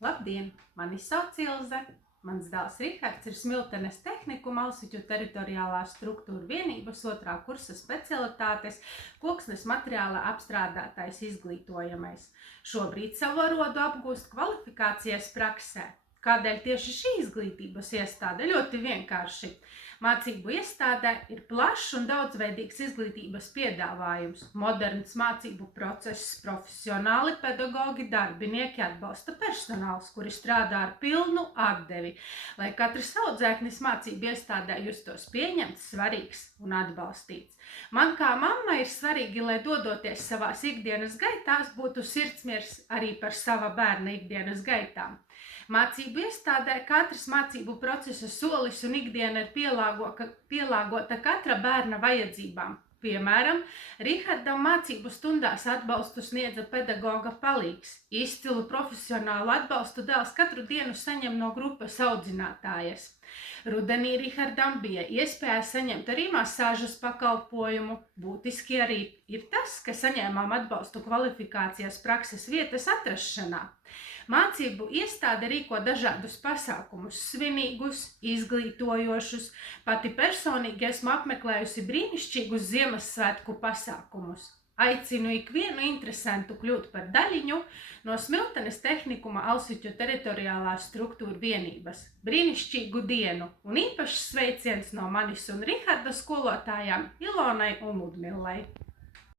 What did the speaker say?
Labdien! Mani sauc Ilze. Mans dēls Rihards ir Smiltenes tehnikuma Alsuķu teritoriālās struktūra vienības 2. kursa specialitātes koksnes materiāla apstrādātais izglītojamais. Šobrīd savu arodu apgūst kvalifikācijas praksē. Kādēļ tieši šī izglītības iestāde? Ļoti vienkārši. Mācību iestādē ir plašs un daudzveidīgs izglītības piedāvājums, moderns mācību process, profesionāli pedagogi, darbinieki, atbalsta personāls, kuri strādā ar pilnu atdevi, lai katrs audzēknis mācību iestādē justos pieņemts, svarīgs un atbalstīts. Man kā mammai ir svarīgi, lai dodoties savās ikdienas gaitās, būtu sirdsmiers arī par sava bērna ikdienas gaitām. Mācību iestādē katrs mācību procesa solis un ikdiena ir pielāgota katra bērna vajadzībām. Piemēram, Rihardam mācību stundās atbalstu sniedza pedagoga palīgs. Izcilu profesionālu atbalstu dēls katru dienu saņem no grupas audzinātājas. Rudenī Rihardam bija iespēja saņemt arī masāžas pakalpojumu. Būtiski arī ir tas, ka saņēmām atbalstu kvalifikācijas prakses vietas atrašanā. Mācību iestāde rīko dažādus pasākumus, svinīgus, izglītojošus. Pati personīgi esmu apmeklējusi brīnišķīgus Ziemassvētku pasākumus. Aicinu ikvienu interesantu kļūt par daļiņu no Smiltenes tehnikuma Alsuķu teritoriālās struktūra vienības. Brīnišķīgu dienu un īpašs sveiciens no manis un Riharda skolotājām Ilonai un Ludmilai.